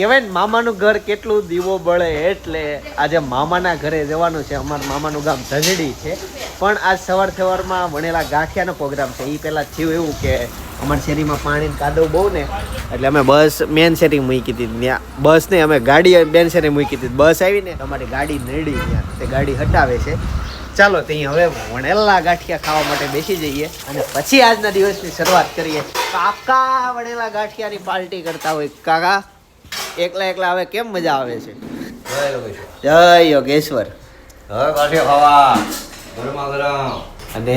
કહેવાય ને મામાનું ઘર કેટલું દીવો બળે, એટલે આજે મામાના ઘરે જવાનું છે. અમારું મામાનું ગામ ધજડી છે, પણ આજ સવારમાં વણેલા ગાંઠિયાનો પ્રોગ્રામ છે. એ પહેલાં થયું એવું કે અમારી શેરીમાં પાણી કાદવ બહુ ને, એટલે અમે બસ મેન શેરી મૂકી હતી. ત્યાં બસ નહીં, અમે ગાડી બેન શેરી મૂકી હતી. બસ આવીને અમારી ગાડી નડી, ત્યાં તે ગાડી હટાવે છે. ચાલો ત્યાં હવે વણેલા ગાંઠિયા ખાવા માટે બેસી જઈએ અને પછી આજના દિવસની શરૂઆત કરીએ. કાકા વણેલા ગાંઠિયાની પાર્ટી કરતા હોય. કાકા એકલા એકલા હવે કેમ મજા આવે છે? જય યોગેશ્વર. અને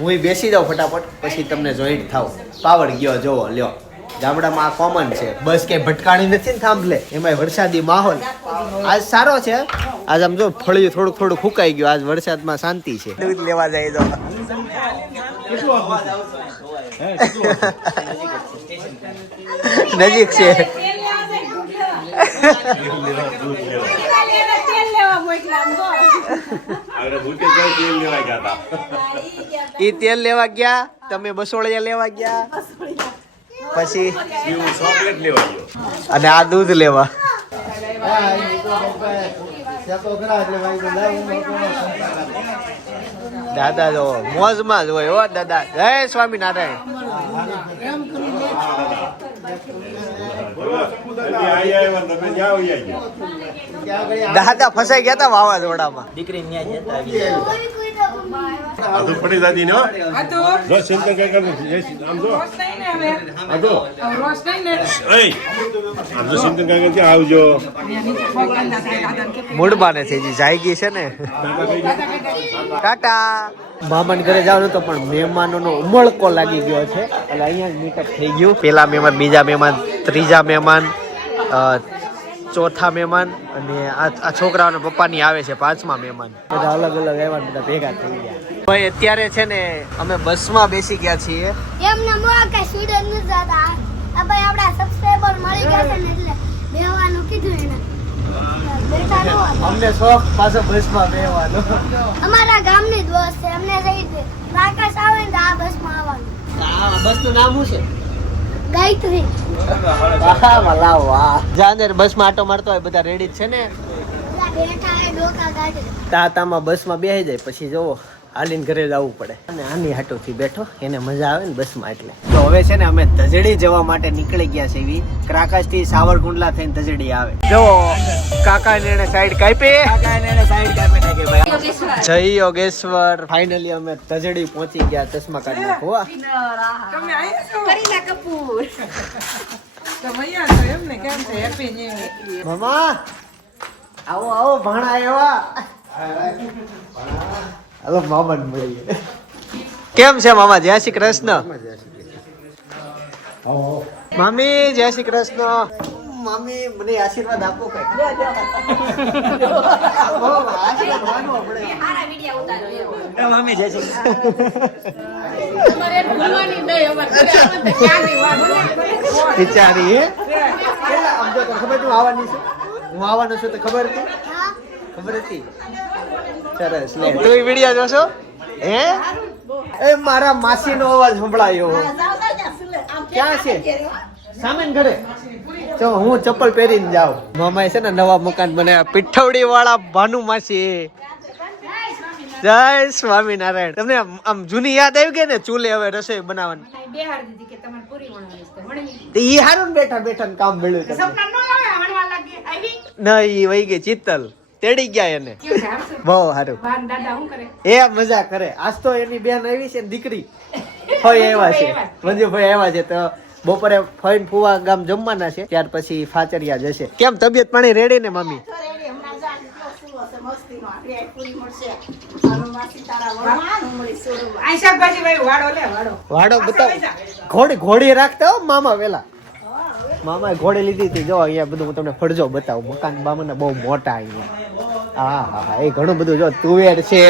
હું બેસી જાઉં ફટાફટ, પછી તમને જોઈન્ટ થાવ. પાવડ ગયો જોવો લ્યો. ગામડામાં આ કોમન છે, બસ ક્યાંય ભટકાણી નથી ને થાંભલે. એમાં વરસાદી માહોલ આજ સારો છે. આજ આમ જો ફળિયું થોડુંક થોડું ફૂંકાઈ ગયું. આજ વરસાદમાં શાંતિ છે. લેવા જાય તો નજીક છે. ઈ તેલ લેવા ગયા, તમે બસોળિયા લેવા ગયા, પછી અને આ દૂધ લેવા. દાદા જો મોજમાં જ હોય હો દાદા. જય સ્વામિનારાયણ. દાદા ફસાઈ ગયા હતા વાવાઝોડામાં. દીકરી પડી દાદી ને શંકર કાકા આવજો. મૂડમાં નથી જાયગી છે ને. ટાટા. મામાને ઘરે જવાનું તો પણ મહેમાનોનો ઉમળકો લાગી ગયો છે, એટલે અહીંયા જ મીટઅપ થઈ ગયું. પેલા મહેમાન, બીજા મહેમાન, ત્રીજા મહેમાન, ચોથા મહેમાન, અને આ છોકરાઓના પપ્પાની આવે છે પાંચમા મહેમાન. બધા અલગ અલગ આવ્યા, બધા ભેગા થઈ ગયા. ભાઈ અત્યારે છે ને અમે બસમાં બેસી ગયા છીએ. એમને મોકે સ્વીડન ન જતા. આ ભાઈ આપડા સબસ્ક્રાઇબર મળી ગયા છે ને, એટલે બેહવાનું કીધું એને. બેઠા નો અમને શોખ પાછો બસમાં બેહવાનો. અમારા ગામની જ બસ છે. અમને જઈ દે રાકાશ આવે ને આ બસમાં આવવાનું. આ બસનું નામ શું છે? ગાયત્રી. વાહ વાહ વાહ. જાને બસમાં આટો મારતો હોય, બધા રેડી જ છે ને. બેઠા હે ડોકા ગાડે. તાતામાં બસમાં બેસી જાય, પછી જોવો હાલીને ઘરે જવું પડે. અને આની હાટોથી બેઠો, એને મજા આવે ને બસમાં. એટલે તો હવે છે ને અમે ધજડી જવા માટે નીકળી ગયા છે. એવી ક્રાકાશથી સાવરકુંડલા થઈને ધજડી આવે. જો કાકા ને સાઈડ કાપી, જય યોગેશ્વર. ફાઇનલી અમે ધજડી પહોંચી ગયા. ચશ્મા કાઢી નાખો. મામા આવો આવો, ભાણા એવા. હાલો મામા ને મળીએ. કેમ છે મામા? જય શ્રી કૃષ્ણ. મામી જય શ્રી કૃષ્ણ. મામી મને આશીર્વાદ આપો કઈ. મામી જય શ્રી બિચારી. આમ જો ખબર તું આવવાની છે, હું આવવાનો છું તો ખબર હતી? ખબર હતી. સરસ. લે તું વિડિયો જોશો? હે એ મારા માસીનો અવાજ સંભળાયો. ક્યાં છે? સામેન ઘરે. જો હું ચપ્પલ પહેરીને જાઉં. મામાએ છે ને નવા મકાન બનાવ્યા, પીઠવડી વાળા ભાનુ માસી. જય સ્વામિનારાયણ. તમને આમ જૂની યાદ આવી ગઈ ને? ચૂલે હવે રસોઈ બનાવવાની. ઈ હારું ને બેઠા બેઠા કામ મળ્યું. નહીં વહી ગઈ ચિત્તલ, તેડી ગયા એને. બહુ સારું. એ મજા કરે. આજ તો એની બેન આવી છે ને, દીકરી ફઈ આવ્યા છે, મંજુભાઈ આવ્યા છે. તો બપોરે ફઈન ફુવા ગામ જમવાના છે, ત્યાર પછી ફાચરિયા જશે. કેમ તબિયત પાણી રેડી ને મામી? વાડો બતાવ. ઘોડી રાખતા હો મામા. વેલા મામાએ ઘોડી લીધી હતી. જો અહીંયા બધું હું તમને ફરજો બતાવું. મકાન બામના બહુ મોટા અહીંયા. હા હા, એ ઘણું બધું. જો તુવેર છે,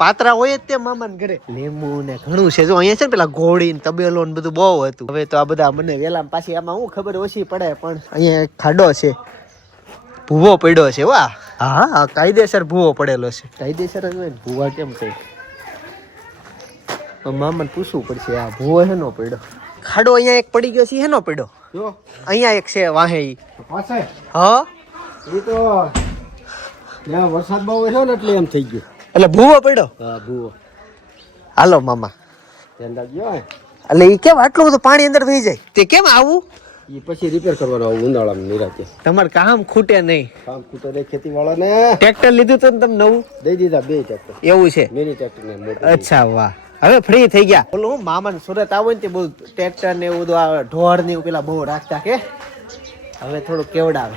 પાત્રા હોય જ તે મામાને ઘરે. લીંબુ ને ઘણું છે. જો અહીંયા છે ને પેલા ઘોડી ને તબેલો ને બધું બહુ હતું. હવે તો આ બધા મને વેલા પાછી આમાં હું ખબર ઓછી પડે, પણ અહીંયા એક ખાડો છે, ભૂવો પડ્યો છે. વાહ. હા, કાયદેસર ભૂવો પડેલો છે. કાયદેસર જ હોય ને, ભૂવા કેમ કઈ? મામાને પૂછવું પડશે. આ ભૂવો હેનો પડ્યો? ખાડો અહીંયા એક પડી ગયો છે, હેનો પડ્યો? જો અહીંયા એક છે વાહે ઈ. પાસે હા એ તો ત્યાં વરસાદ બહુ આવ્યો ને એટલે એમ થઈ ગયું. એટલે ભૂવો પડ્યો. હા ભૂવો હાલો મામા. ધ્યાન રાખજો હે. એટલે ઈ કેમ આટલું બધું પાણી અંદર વહી જાય તે કેમ આવું? એ પછી રિપેર કરવાનો આવું ઉનાળામાં નિરાતે. તમારે કામ ખૂટે નહીં. કામ ખૂટે નહીં ખેતી વાળાને ટ્રેક્ટર લીધું તો તમે નવું દઈ દીધા 2 ટ્રેક્ટર, એવું છે. મિની ટ્રેક્ટર ને મોટું. અચ્છા વાહ. હવે ફ્રી થઈ ગયા. ઓલું હું મામા સુરત આવો ને તે બધું ટ્રેક્ટર ને એવું બધું આ ઢોર ને એવું પેલા બહુ રાખતા કે હવે થોડું કેવડાવે.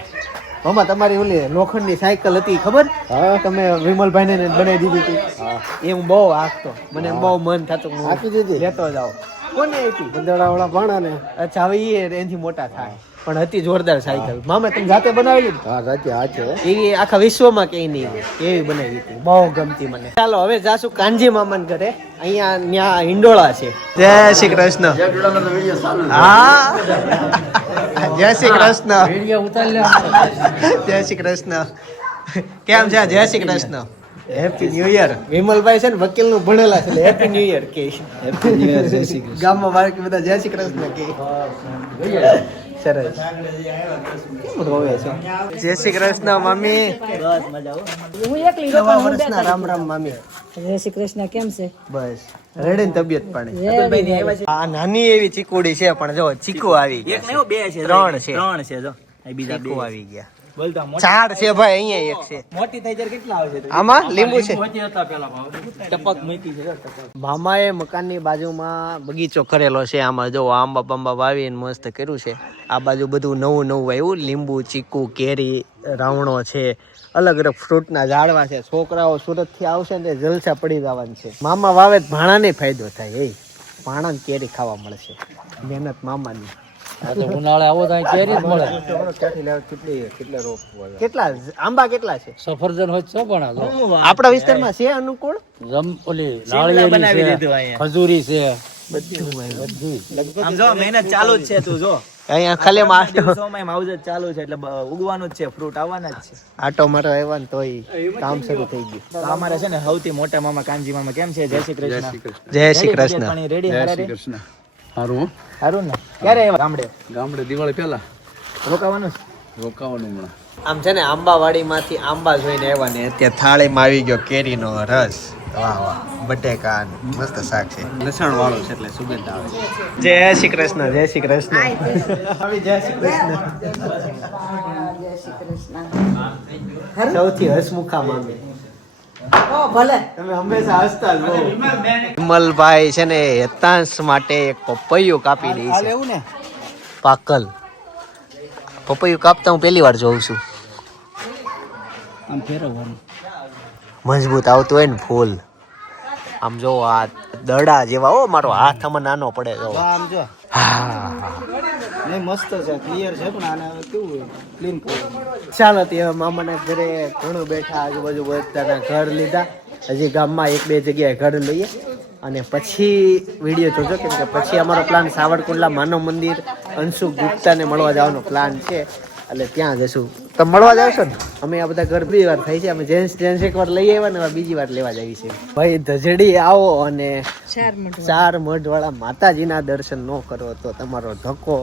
મામા તમારી ઓલી લોખંડની સાયકલ હતી ખબર? હા તમે વિમલભાઈ ને બનાવી દીધી હતી. હા એ હું બહુ હાંકતો. મને બહુ મન થતું હું આપી દીધી. લેતો જાઉં. કોને આપી? બંદડા વાળા ભાણા ને. અચ્છા હવે એ એનાથી મોટા થાય પણ હતી જોરદાર સાયકલ. મામા તમે જાતે બનાવેલી ને? હા રાતે આ છે. એ આખા વિશ્વમાં કઈ નહીં એવી બનાવી હતી. બહુ ગમતી મને. ચાલો હવે જાશું કાનજી મામાને ઘરે. અહીંયા ન્યા હિંડોળા છે. જય શ્રી કૃષ્ણ. હા જય શ્રી કૃષ્ણ. જય શ્રી કૃષ્ણ. કેમ છે? જય Shri Krishna. Happy new year. Vimalbhai છે ને વકીલ નું ભણેલા છે એટલે હેપી ન્યુ યર કે. Happy new year. જય શ્રી કૃષ્ણ. ગામમાં બાળકી બધા જય શ્રી કૃષ્ણ કે. સરસ. કેમ રોવે છો? જય શ્રી કૃષ્ણ મમ્મી. નવા વર્ષના રામ રામ મામી. જય શ્રી કૃષ્ણ. કેમ છે? બસ રેડી ને તબિયત પાણી. આ નાની એવી ચીકુડી છે પણ જો ચીકુ આવી ગયા. એક નહીં બે છે, ત્રણ છે જો. બીજા બે આવી ગયા. ચાર છે ભાઈ. અહીંયા એક છે. મોટી થઈ જાય કેટલા આવે છે? આમાં લીંબુ છે. ટપક મૂકી છે ટપક. મામાએ મકાનની બાજુમાં બગીચો કરેલો છે. આમાં જો આંબા બાંબા વાવીને મસ્ત કર્યું છે. આ બાજુ બધું નવું નવું વાવ્યું. લીંબુ, ચીકુ, કેરી, રાવણો છે. અલગ અલગ ફ્રૂટના ઝાડવા છે. છોકરાઓ સુરતથી આવશે ને જલસા પડી જવાનું છે. મામા વાવે તો ભાણાને ફાયદો થાય. એ ભાણાને કેરી ખાવા મળશે. મહેનત મામાની. ઉનાળે આવો તો કેરી જ મળે. ક્યાંથી લાવે? કેટલા રોપ વાવ્યા? કેટલા આંબા કેટલા છે સફરજન હોય તો પણ આપણા વિસ્તારમાં? છે અનુકૂળ ઓલી નાળિયેરી છે, ખજૂરી છે, આમ જો મહેનત ચાલુ જ છે. તું જો અહીંયા ખાલી આટો દિવસોમાં માવજત ચાલુ છે એટલે ઉગવાનું જ છે, ફ્રૂટ આવવાના જ છે. આટો મારો આવ્યા ને તોય કામ શરૂ થઈ ગયું. તો અમારે છે ને સૌથી મોટા મામા કાનજી મામા કેમ છે? જય શ્રી કૃષ્ણ. જય શ્રી કૃષ્ણ. પાણી રેડી? હારે સારું હારું ને? ક્યારે આવ્યા ગામડે? ગામડે દિવાળી પહેલા રોકાવાનું છે? રોકાવાનું હમણાં. આમ છે ને આંબાવાડીમાંથી આંબા જોઈને આવ્યા ને અત્યારે થાળીમાં આવી ગયો કેરીનો રસ. વાહ વાહ. બટેકા ને મસ્ત શાક છે. લસણ વાળો છે એટલે સુગંધ આવે. જય શ્રી કૃષ્ણ. જય શ્રી કૃષ્ણ. જય શ્રી કૃષ્ણ. સૌથી હસમુખા મામી. ભલે. તમે હંમેશા હસતા જ રહો. વિમલભાઈ છે ને હેતાંશ માટે એક પપૈયું કાપી દે છે. એવું ને પાકલ પપૈયું કાપતા હું પહેલી વાર જોઉં છું. આમ ફેરવવાનું. મજબૂત આવતું હોય ને ફૂલ. આમ જો આ દડા જેવા. ઓ મારો હાથ આમાં નાનો પડે. જો આમ જો હા. નહીં મસ્ત છે, ક્લિયર છે પણ આને હવે કેવું ક્લીન કરવું. ચાલો તે મામાના ઘરે ઘણું બેઠા. આજુબાજુ બધાના ઘર લીધા. હજી ગામમાં 1-2 જગ્યાએ ઘર લઈએ અને પછી વિડીયો જોજો. કેમ કે પછી અમારો પ્લાન સાવરકુંડલા માનવ મંદિર અંશુ ગુપ્તાને મળવા જવાનો પ્લાન છે. એટલે ત્યાં જશું. તમે મળવા જાવશો ને? અમે આ બધા ઘર બીજી વાર થઈ છે. અમે જેન્ટ્સ એકવાર લઈ આવ્યા ને હવે બીજી વાર લેવા જઈએ છીએ. ભાઈ ધજડી આવો અને ચાર મઢવાળા માતાજીના દર્શન ન કરો તો તમારો ધક્કો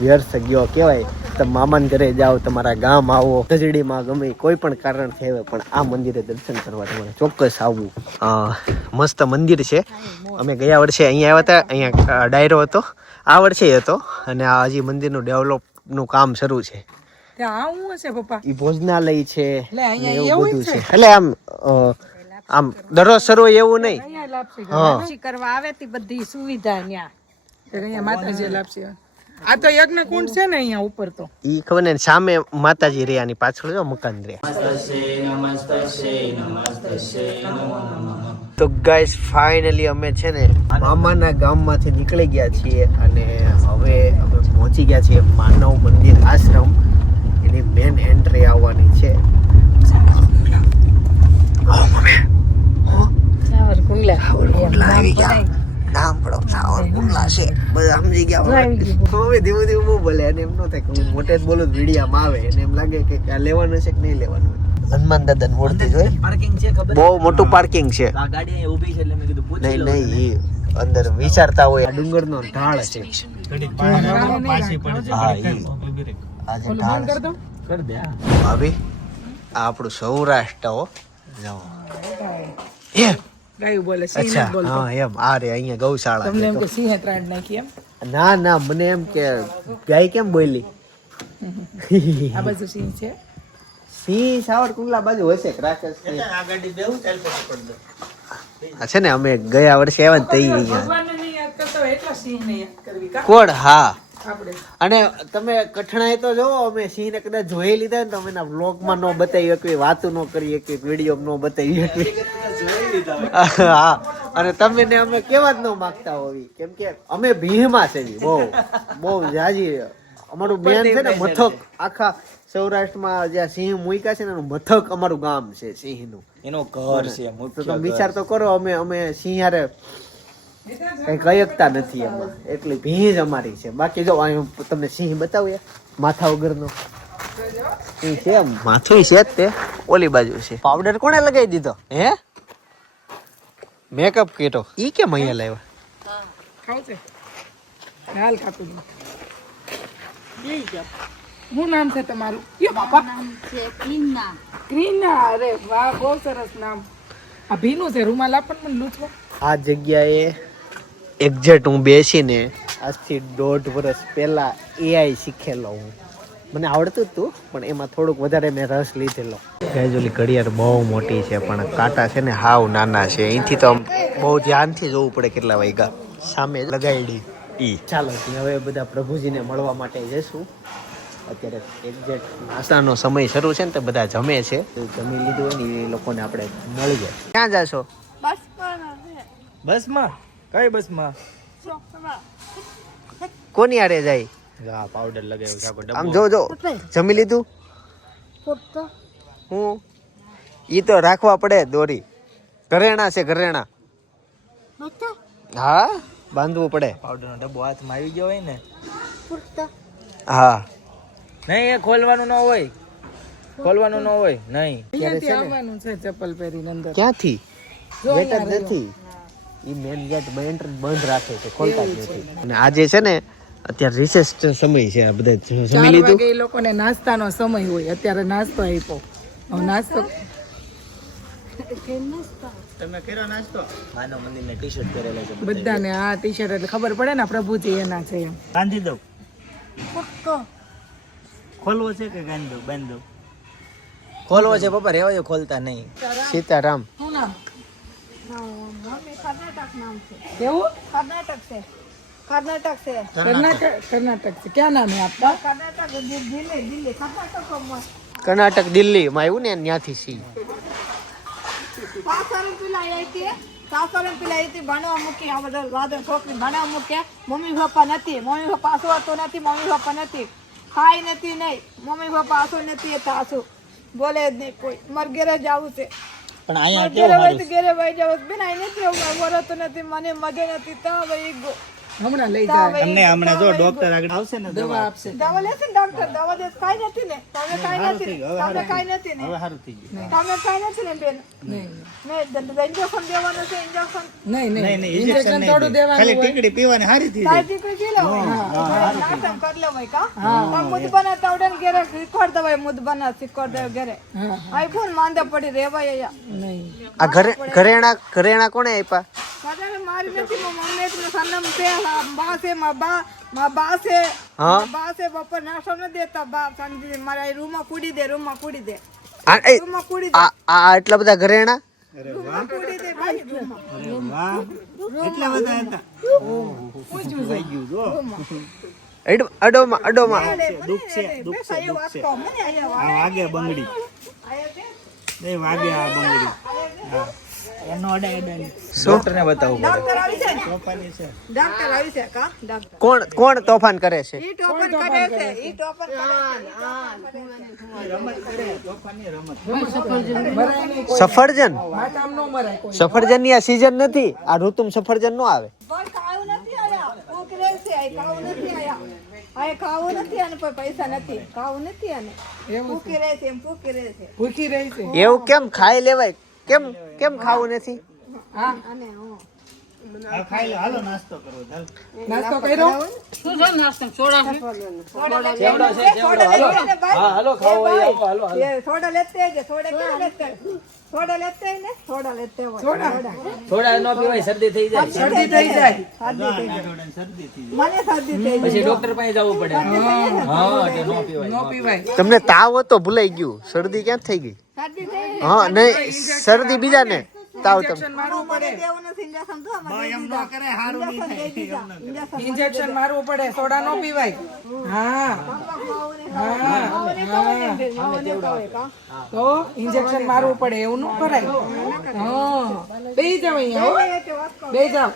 વ્યર્થ ગયો કહેવાય. તમે મામાના ઘરે જાઓ, તમારા ગામ આવો, ધજડીમાં ગમે કોઈ પણ કારણથી આવે પણ આ મંદિરે દર્શન કરવા તમારે ચોક્કસ આવવું. મસ્ત મંદિર છે. અમે ગયા વર્ષે અહીંયા આવ્યા હતા. અહીંયા ડાયરો હતો. આ વર્ષે હતો અને આ હજી મંદિરનું ડેવલપનું કામ શરૂ છે. ઈ ભોજનાલય છે એવું બધું છે. એટલે આમ દરરોજ શરૂ હોય એવું નહીં. કરવા આવે તે બધી સુવિધા અહીંયા અહીંયા માતાજી લાપસી. આ તો યજ્ઞ કુંડ છે ને અહીંયા ઉપર. તો ઈ ખબર ને સામે માતાજી રે. આની પાછળ જો મકાન રે. તો ગાઈસ ફાઇનલી અમે છે ને મામાના ગામમાંથી નીકળી ગયા છીએ અને હવે અમે પહોંચી ગયા છીએ માનવ મંદિર આશ્રમ. એની મેન એન્ટ્રી આવવાની છે. સાવરકુંડલા આવી ગયા. નામ પડો સાવરકુંડલા છે. બધા સમજી ગયા. હવે ધીમે ધીમે બહુ બોલે અને એમ ન થાય કે હું મોટે જ બોલું વિડીયામાં આવે એને એમ લાગે કે આ લેવાનું છે કે નહીં લેવાનું. હનુમાન દાદા મૂર્તિ જોઈ. પાર્કિંગ છે ખબર? બહુ મોટું પાર્કિંગ છે. આ ગાડી અહીંયા ઊભી છે એટલે મેં કીધું પૂછી નહીં નહીં એ અંદર વિચારતા હોય. આ ડુંગરનો ઢાળ છે આજે ભાભી આ આપણું સૌરાષ્ટ્ર હો જાઓ એ ગાયું બોલે સિંહ અચ્છા નથી બોલતો. હા એમ આ રે અહીંયા ગૌશાળા તમને છે એમ તો. કે સિંહે ત્રાડ નાખી એમ ના ના મને એમ કે ગાય કેમ બોલી આ બાજુ સિંહ છે સિંહ સાવરકુંડલા બાજુ હશે રાક્ષસ આ છે ને અમે ગયા વર્ષે આવ્યા ને તઈ અહીંયા ભગવાનને નહીં યાદ કરતા હોય એટલા સિંહને યાદ કરવી કા કોણ હા આપણે અને તમે કઠણાઈ તો જોવો અમે સિંહને કદાચ જોઈ લીધા ને તો અમે એના વ્લોગમાં ન બતાવી શકીએ વાતું ન કરી શકીએ વિડીયો ન બતાવી શકીએ હા અને તમે ને અમે કેવા જ ન માગતા હોવી કેમ કે અમે ભીહમાં છે જી, બહુ જાજી અમારું મેન છે ને મથક આખા સૌરાષ્ટ્રમાં જ્યાં સિંહ મૂક્યા છે ને એનું મથક અમારું ગામ છે સિંહનું એનો ઘર છે તો તમે વિચાર તો કરો અમે સિંહ હારે કઈ કહી શકતા નથી એમાં એટલી ભીજ અમારી છે બાકી જો અહીં તમને સિંહ બતાવું માથા વગરનો સિંહ છે માથું છે જ તે ઓલી બાજુ છે પાવડર કોણે લગાવી દીધો હે મેકઅપ કીટો ઈ કેમ અહીંયા લાવ્યા ખાવ છે હાલ ખાતું શું નામ છે તમારું યો બાપા ક્રીના અરે વાહ બહુ સરસ નામ આ ભીનું છે રૂમાલ આપણ મને લૂછવો આ જગ્યાએ એક્ઝેક્ટ હું બેસીને આજથી 1.5 વર્ષ પહેલા એઆઈ શીખેલો હું મને આવડતું જ હતું પણ એમાં થોડુંક વધારે મેં રસ લીધેલો ગેજુલી ઘડિયાળ બહુ મોટી છે પણ કાંટા છે ને હાવ નાના છે અહીંથી તો બહુ ધ્યાનથી જોવું પડે કેટલા વાગ્યા સામે લગાડી ઈ ચાલો હવે બધા પ્રભુજીને મળવા માટે જઈશું અત્યારે એક્ઝેક્ટ નાસ્તાનો સમય શરૂ છે ને તો બધા જમે છે જમી લીધું હોય ને એ લોકોને આપણે મળી જાય ક્યાં જાશો બસમાં કઈ બસમાં કોની આરે જાય હા પાવડર લગાવ્યો છે આમ જો જમી લીધું હું ઈ તો રાખવા પડે દોરી ઘરેણા છે ઘરેણા હા બાંધવું પડે પાવડરનો ડબ્બો હાથમાં આવી ગયો હોય ને હા નહીં એ ખોલવાનું ન હોય નહીં અહીંયાથી આવવાનું છે ચપ્પલ પહેરીને અંદર ક્યાંથી જો ગેટ જ અહીંયા નથી ઈ મેન ગેટ બંધ રાખે છે ખોલતા જ નથી અને આજે છે ને અત્યારે રિસેસ સમય છે આ બધા જમી 4 લીધું વાગે એ લોકોને નાસ્તાનો સમય હોય અત્યારે નાસ્તો આપ્યો હવે નાસ્તો તમે કર્યો નાસ્તો માનવ મંદિરના ટી-શર્ટ પહેરેલા છે બધાને આ ટી શર્ટ એટલે ખબર પડે ને પ્રભુજી એના છે એમ બાંધી દઉં ખોલવો છે કે ગાંધી દઉં બાંધી દઉં ખોલવો છે પપ્પા રહેવા દો ખોલતા નહીં સીતારામ શું નામ કેવું કર્ણાટક છે કર્ણાટક છે ક્યાં નામ है आपका કર્ણાટક દિલ્હી માં આવ્યું ને ત્યાંથી સી સાસરે પેલા ભણવા મૂકી આ બધા વાદળ છોકરી ભણવા મૂક્યા મમ્મી પપ્પા નથી મમ્મી પપ્પા આસો હતો નથી મમ્મી પપ્પા નથી ખાઈ નથી નહીં મમ્મી પપ્પા આસો નથી એ આસો બોલે જ નહીં કોઈ મારે ઘેરે જવું છે પણ અહીંયા ઘેરે હોય તો ઘેરે વહી જાવ બેન અહીં નથી વરતો નથી મને મજા નથી તો વહી ગો હમણાં લઈ જાય અમને હમણાં જો ડોક્ટર આગળ આવશે ને દવા આપશે દવા લેશે ને ડોક્ટર દવા દે કાઈ નથી ને તમે કાઈ નથી તમે કાઈ નથી ને હવે સારું થઈ ગયું તમે કાઈ નથી ને બેન નહીં મેં ઇન્જેક્શન દેવાનું છે ઇન્જેક્શન નહીં નહીં ઇન્જેક્શન injection થોડું નહીં. ખાલી દેવાનું હોય ટીકડી પીવાની સારી થઈ જાય તાજી કોઈ પી લો નાટક કરી લે ભાઈ કા તમે મુદ બના તાવડે ઘરે શીખવાડ દવાય મુદ બના શીખવાડ દે ઘરે હા આઈફોન માંદા પડી રેવાય અહીંયા નહીં આ ઘરેણા કોણે આપ્યા કદાચ મારી નથી મમ્મી ને સનમ છે બા છે મા બા છે હા બા છે બપોર નાસ્તો ન દેતા બા સંજી મારા રૂમમાં કૂડી દે રૂમમાં કૂડી દે આ એ, રૂમમાં કૂડી દે આ એટલા બધા ઘરેણા રૂમમાં કૂડી દે ભાઈ રૂમમાં વાહ એટલા બધા હતા થઈ ગયું જો અડોમાં દુઃખ છે આ વાગે બંગડી એ વાગે આ બંગડી હા એનો અડા ડોક્ટરને બતાવવું પડે ડોક્ટર આવી છે સોપાની છે ડોક્ટર આવી છે કા ડોક્ટર કોણ તોફાન કરે છે ઈ ટોપર કરે છે ઈ ટોપર સફરજન માથામાં નો મરાય કોઈ સફરજન ની આ સીઝન નથી આ ઋતુમાં સફરજન નો આવે પણ ખાવું નથી આયા ભૂખ રહે છે આ ખાવું નથી આયા આ ખાવું નથી અને કોઈ પૈસા નથી ખાવું નથી અને ભૂખી રહે છે એમ ભૂખી રહે છે ભૂખી રહી છે એવું કેમ ખાઈ લેવાય કેમ ખાવું નથી હા અને હું આ ખાઈ લો, હાલો નાસ્તો કરો ચાલ. નાસ્તો કર્યો? હા હાલો ખાવો હોય, આવો, હાલો હાલો. ये थोड़ा लेते हैं, थोड़ा क्या लेते हैं? थोड़ा लेते हैं ने, थोड़ा लेते हैं वो। થોડા ન પીવાય, શરદી થઈ જાય. શરદી થઈ જાય. सर्दी થઈ આ જાય. જોડે શરદી થઈ મને सर्दी થઈ જાય. પછી ડોક્ટર પાસે જવું પડે. હા કે ન પીવાય. ન પીવાય. તમને તાવ હતો ભૂલાઈ ગયું, શરદી ક્યાં થઈ ગઈ? सर्दी થઈ જાય. હા નહીં, શરદી બીજા ને તાવ તમે ઇન્જેક્શન મારવું પડે. દેવું નથી ઇન્જેક્શન તો જાય. એમ ન કરે, હારું નહીં થાય. ઇન્જેક્શન ઇન્જેક્શન મારવું પડે, સોડા ન પીવાય. હા તો ઇન્જેક્શન મારવું પડે, એવું ન કરાય. હા બેસી જાવ અહીંયા, હો. બેસી જાવ.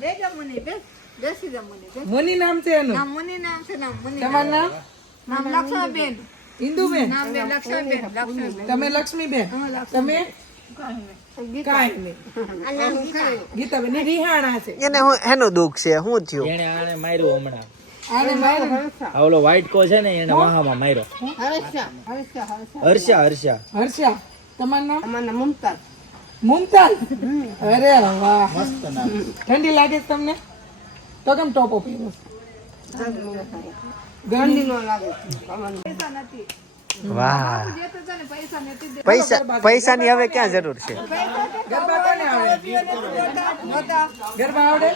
બે જા મુની બે બેસી જા મુની બે. મુની નામ છે એનું. નામ મુની નામ છે નામ મુની તમારું નામ? નામ લક્ષ્મીબેન ઇન્દુબેન. નામ બે લક્ષ્મીબેન લક્ષ્મીબેન તમે લક્ષ્મીબેન. તમે કાંઈ નહીં. ગીતાબેન એ રિહાણા છે. એને એનું દુઃખ છે, શું થયું? એને આને માર્યો હમણાં. આને માર્યું. આ ઓલો વ્હાઈટ કો છે ને એને વાહામાં માર્યો. હર્ષા હર્ષા હર્ષા હર્ષા હર્ષા. હર્ષા. તમારું નામ? અમારું મુમતાજ મુમતાઝ. અરે વાહ, ઠંડી લાગે છે તમને? તો કેમ ટોપો પહેરો છો? ગરમી નો લાગે પૈસા નથી વાહ, જેતો છે ને પૈસા નથી પૈસાની હવે ક્યાં જરૂર છે? ગરબા કોને આવડે? ગરબા આવડે?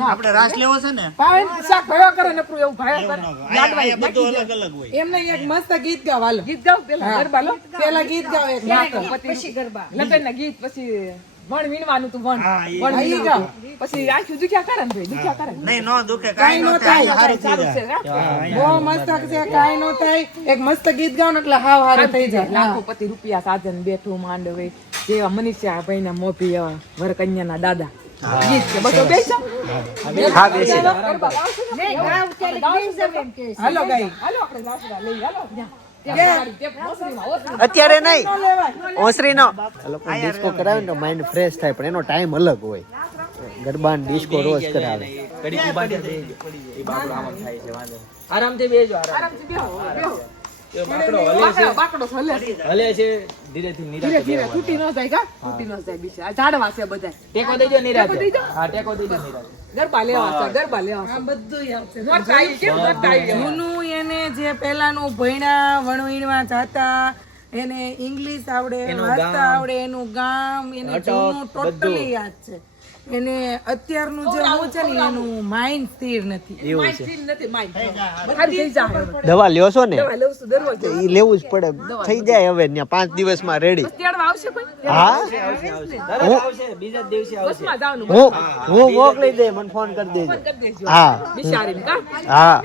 આપણે રાસ લેવો છે ને, પાવે ને શાક ભયો કરે નકરું એવું ભાયા કરે. અહીંયા બધું અલગ અલગ હોય. એમને એક મસ્ત ગીત ગાવ, હાલો. ગીત ગાવ પેલા ગરબા લો. પેલા ગીત ગાવ એક નાટક, પછી ગરબા. લગ્નના ગીત, પછી વણ વીણવાનું તું વણ. હા, ઈ. વણ વીણી ગાવ. પછી આખું દુખ્યા કરે ને ભાઈ, દુખ્યા કરે ને. નહીં નો દુખે, કાંઈ કાંઈ નો નો થાય, થાય. હારું થઈ સારું છે, જાય. હા. બહુ મસ્ત છે, કાંઈ નો થાય. એક મસ્ત ગીત ગાવ ને એટલે હાવ હારું થઈ જાય. લાખોપતિ રૂપિયા સાધન બેઠું માંડવે જેવા મનીષા ભાઈ ના મોભી એવા વરકન્યા ના દાદા ગીત છે. બધો બેસો. હા બેસી જાઓ. હાલો ગાઈ. હાલો આપણે નાસ્તા લઈ હાલો ત્યાં. અત્યારે નહીં, ઓસરી નો ડિસ્કો કરાવે ને માઇન્ડ ફ્રેશ થાય, પણ એનો ટાઈમ અલગ હોય. ગરબા ડિસ્કો રોજ કરાવે. કડી ઉભા થઈ જાય. એ બાપડો આમ થાય છે, વાંધો નહીં. આરામથી બેસજો, આરામથી. એ બાકડો હલે છે, બાકડો હલે છે. હલે છે ધીરેથી ધીરે નિરાંતે ધીરે બેસવાનું. તૂટી ન જાય કા તૂટી ન જાય બીજે આ ઝાડવા છે બધા ટેકો દેજો નિરાંતે. ટેકો દેજો. હા ટેકો દેજો નિરાંતે. ગરબા લેવા છે ગરબા લેવા છે બધું આવશે. મોટા આવી કેમ મોટા આવી જૂનું એને જે પેલાનું ભણ્યા વણવીણવા જાતા, એને ઇંગ્લિશ આવડે, એનું વાંચતા ગામ, આવડે, એનું ગામ, એને અટક, જૂનું ટોટલી બધું. યાદ છે. એને અત્યારનું જે હું છે ને એનું માઇન્ડ સ્થિર નથી. એવું છે. નથી માઈ બહાર જઈ જાય દવા લ્યો છો ને? લેવું છું દરરોજ એ લેવું જ પડે. થઈ જાય હવે ત્યાં 5 દિવસમાં રેડી. તેડવા આવશે કોઈ હા, તરત આવશે, બીજા જ દિવસે આવશે. બસમાં જવાનું હું મોકલી દે, મને ફોન કરી દેજો. કરી દેજો હા બિચારીને કા હા,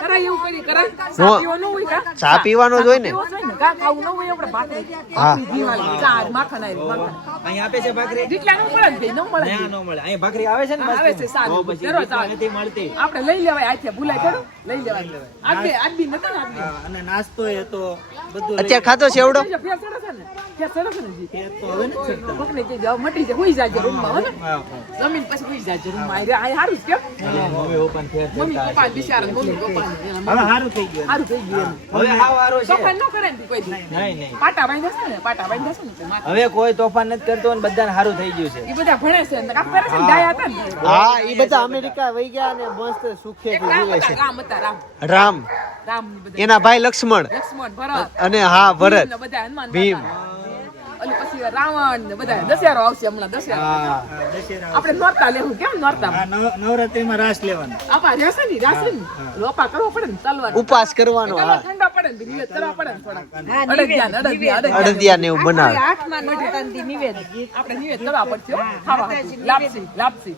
કરાય એવું કરી કરાય ચા પીવો ન હોય કા ચા પીવાનો જ હોય ને. પીવો છે ને કા ખાવું ન હોય આપણે ભાખરી હા. દીવાળી ચાર માખણ આવી માખણ અહીં આપે છે ભાખરી? જેટલા ન મળે ને ન મળે ના, ન મળે. અહીં ભાખરી આવે છે ને આવે છે બસ્તીમાં? સારું. તો પછી દરરોજ જેટલી આવે. નથી મળતી. આપણે લઈ લેવાય આથી ભૂલાય ખરું લઈ લેવાય આજ બી નતો ને આજ બી હા, અને નાસ્તો એ તો બધું અત્યારે ખાધો છે એવડો? ફેર ચડે છે ને ફેર ચડે છે ને જી એ તો હવે નથી શકતા. પકડી કે જાવ મટી જાય હોઈ જાય રૂમમાં હો ને હા, હા. જમીન પછી હોઈ જાય રૂમમાં આ હારું છે કેમ મમ્મી પપ્પાને ફેર મમ્મી ચડતા પપ્પા બિચારા મમ્મી પપ્પા હવે સારું થઈ ગયું. હારું થઈ ગયું હવે હાવ હારો છે. તોફાન ન કરે ને કોઈ દી નહીં નહીં. પાટા બાંધે છે ને પાટા બાંધે છે ને માથે. હવે કોઈ તોફાન નથી કરતો અને બધાને સારું થઈ ગયું છે. ઈ બધા ભણે છે ને કાપ કરે છે ને ડાયા હતા ને હા, એ બધા અમેરિકા વહી ગયા ને મસ્ત સુખેથી રામ જીવે હતા છે. રામ હતા રામ રામ, રામ ને બધા એના ભાઈ લક્ષ્મણ, લક્ષ્મણ ભરત અને હા ભરત, ને બધા હનુમાન ભીમ. ઓલું પછી રાવણ ને બધા દશેરો આવશે હમણાં દશેરો હા. દશેરા આપણે નોરતા લેવું કેમ નોરતા આ નવરાત્રીમાં રાસ લેવાનો. આપા રહેશે ને રાશે ને લોપા કરવો પડે ને તલવાર ઉપવાસ કરવાનો. કલર હા, ઠંડા પડે ને નિવેદ કરવા પડે ને થોડા અડદિયા અડદિયા ને એવું બનાવે. આઠમા નોટે નિવેદ આપણે નિવેદ કરવા પડશે હો. ખાવા હાટુ. લાપસી લાપસી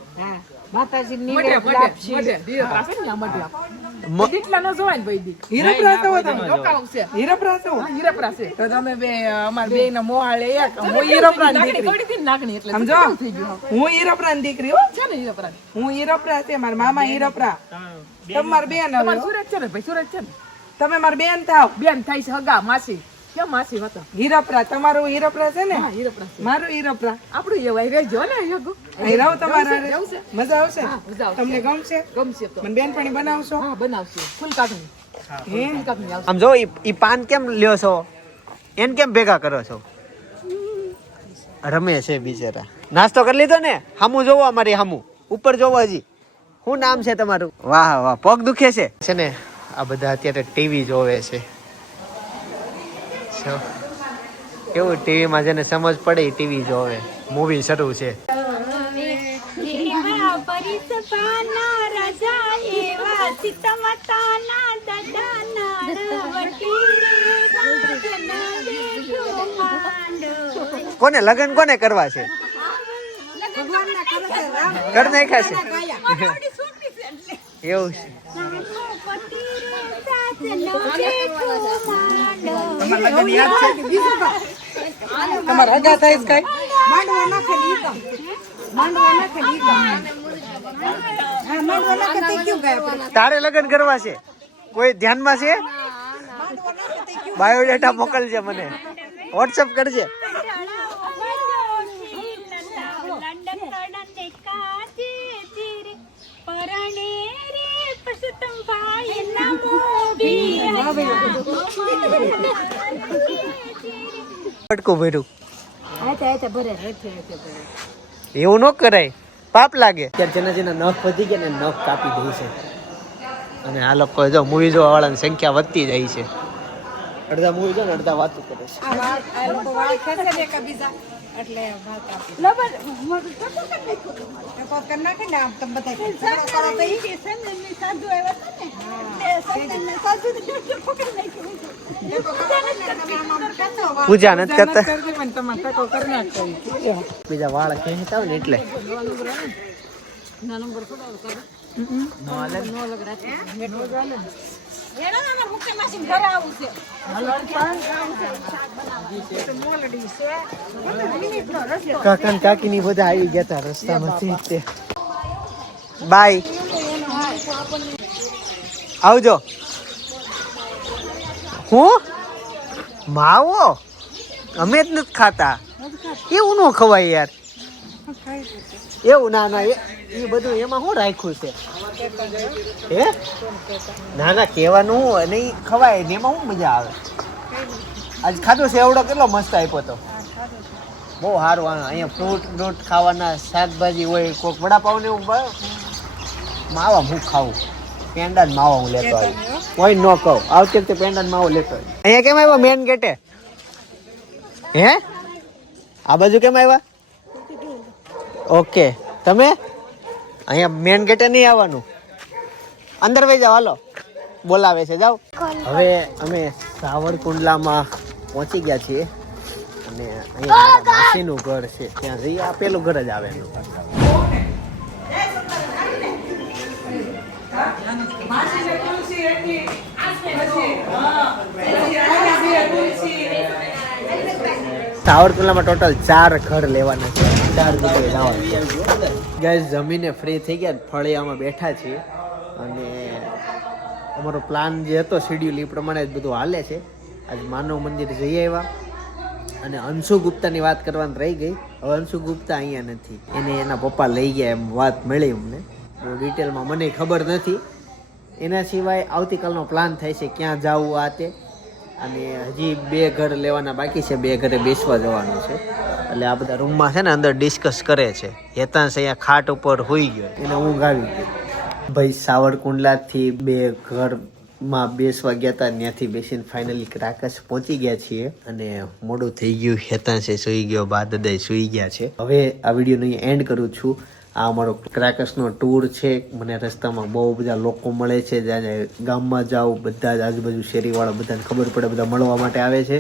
માતાજી મઢે મઢે ધીરે પાસે ને આ મઢે કેટલા નો જોવાય ને ભાઈ દી હીરપરા છો તમે? રોકાવું છે હીરપરા છો? હીરપરા છે તો તમે બે અમાર બે ના મોહાળે એક, હું હીરપરાની દીકરી. થોડી થી નાગણી એટલે સમજો? થઈ ગયું હું હીરપરાની દીકરી હો. છે ને હીરપરા હું હીરપરા છે, મારા મામા હીરપરા. તમાર બેન હવે તમારે હો. સુરત છે ને ભાઈ સુરત છે ને તમે માર બેન થાવ. બેન થાય છે હગા માસી કેમ માસી હતા હીરપરા તમારું હીરપરા છે ને? હા હીરપરા છે મારું હીરપરા. આપણું એવાય રહેજો ને યગુ અહીં રહો તમારા હારે. જવું છે? મજા આવશે? હા, મજા આવશે. તમને ગમશે? ગમશે તો મને બેનપણી બનાવશો? હા બનાવશું ફૂલ કાઢું આમ જો ઈ પાન કેમ લ્યો છો, એને કેમ ભેગા કરો છો? રમે છે બિચારા. નાસ્તો કરી લીધો ને? હામું જોવો, અમારી હામું ઉપર જોવો. હજી શું નામ છે તમારું? વાહ વાહ, પગ દુખે છે ને? આ બધા અત્યારે ટીવી જોવે છે. કેવું ટીવીમાં જેને સમજ પડે ટીવી જોવે. મૂવી શરૂ છે. કોને લગ્ન કોને કરવા છે? કર નાખ્યા છે એવું છે. તમારા હગા થાય છે કઈ? તારે લગ્ન કરવા છે? કોઈ ધ્યાનમાં છે? બાયોડેટા મોકલજે મને, વોટ્સઅપ કરજે. પટકું ભર્યું એવું ન કરાય, પાપ લાગે. અત્યારે જેના જેના નખ વધી ગયા ને નખ કાપી દે છે. અને આ લોકો જો મૂવી જોવા વાળાની સંખ્યા વધતી જાય છે. અડધા મૂવી જો ને અડધા વાતો કરે છે. પૂજા નથી કરતા, બીજા વાળ ખેંચતા હોય ને એટલે. કાકા કાકી ની બધા આવી ગયા હતા રસ્તામાંથી. બાય, આવજો. હું માવો અમે જ નથી ખાતા. એવું ન ખવાય યાર. એવું ના ના, એ બધું એમાં શું રાખ્યું છે? હે ના ના, કહેવાનું હું અને ખવાય ને એમાં શું મજા આવે? આજ ખાધો છે એવડો કેટલો મસ્ત આપ્યો તો, બહુ સારું. અહીંયા ફ્રૂટ ખાવાના, શાકભાજી હોય, કોઈક વડાપાવ ને એવું. માવા હું ખાવું, પેંડા ને માવા હું લેતો આવી. કોઈ ન કહું આવતી વખતે પેંડા ને માવો લેતો આવી. અહીંયા કેમ આવ્યા મેન ગેટે? હે આ બાજુ કેમ આવ્યા? ઓકે, તમે અહીંયા મેન ગેટે નહીં આવવાનું, અંદર વહી જાઓ. હાલો, બોલાવે છે, જાઓ. હવે અમે સાવરકુંડલામાં પહોંચી ગયા છીએ અને અહીંયા માસીનું ઘર છે, ત્યાં જઈએ. આ પેલું ઘર જ આવે એનું. સાવરકુંડલામાં ટોટલ 4 ઘર લેવાના છે, 4 જગ્યાએ જવાનું છે. ગાઈસ જમીને ફ્રી થઈ ગયા, ફળિયામાં બેઠા છીએ અને અમારો પ્લાન જે હતો શેડ્યુલ એ પ્રમાણે જ બધું હાલે છે. આજ માનવ મંદિર જઈ આવ્યા અને અંશુ ગુપ્તાની વાત કરવાની રહી ગઈ. હવે અંશુ ગુપ્તા અહીંયા નથી, એને એના પપ્પા લઈ ગયા એમ વાત મળી અમને. બહુ ડિટેલમાં મને ખબર નથી. એના સિવાય આવતીકાલનો પ્લાન થાય છે ક્યાં જવું આ તે. અને હજી 2 ઘર લેવાના બાકી છે, 2 ઘરે બેસવા જવાનું છે. એટલે આ બધા રૂમમાં છે ને અંદર ડિસ્કસ કરે છે. હેતાંશ અહીંયા ખાટ ઉપર હોઈ ગયો, એને ઊંઘ આવી ગઈ. ભાઈ સાવરકુંડલાથી 2 ઘરમાં બેસવા ગયા હતા, ત્યાંથી બેસીને ફાઇનલી ક્રાકસ પહોંચી ગયા છીએ અને મોડું થઈ ગયું. હેતાંશે સૂઈ ગયો, બા દાદા સૂઈ ગયા છે. હવે આ વિડીયોને અહીં એન્ડ કરું છું. આ અમારો ક્રાકસનો ટૂર છે. મને રસ્તામાં બહુ બધા લોકો મળે છે, જ્યારે ગામમાં જાઉં બધા જ આજુબાજુ શેરીવાળા બધાને ખબર પડે, બધા મળવા માટે આવે છે.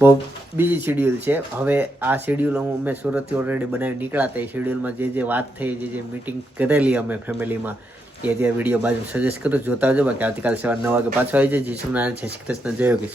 બહુ બીજી શેડ્યુલ છે. હવે આ શેડ્યુલ મેં સુરતથી ઓલરેડી બનાવી નીકળ્યા હતા. એ શેડ્યુલમાં જે વાત થઈ, જે મિટિંગ કરેલી અમે ફેમિલીમાં, એ અત્યારે વિડીયો બાજુ સજેસ્ટ કરું, જોતા આવજો. બાકી આવતીકાલે સવારે 9 વાગે પાછો આવી જાય. જય શ્રી નારાયણ, જય શ્રી કૃષ્ણ, જય યોગેશ.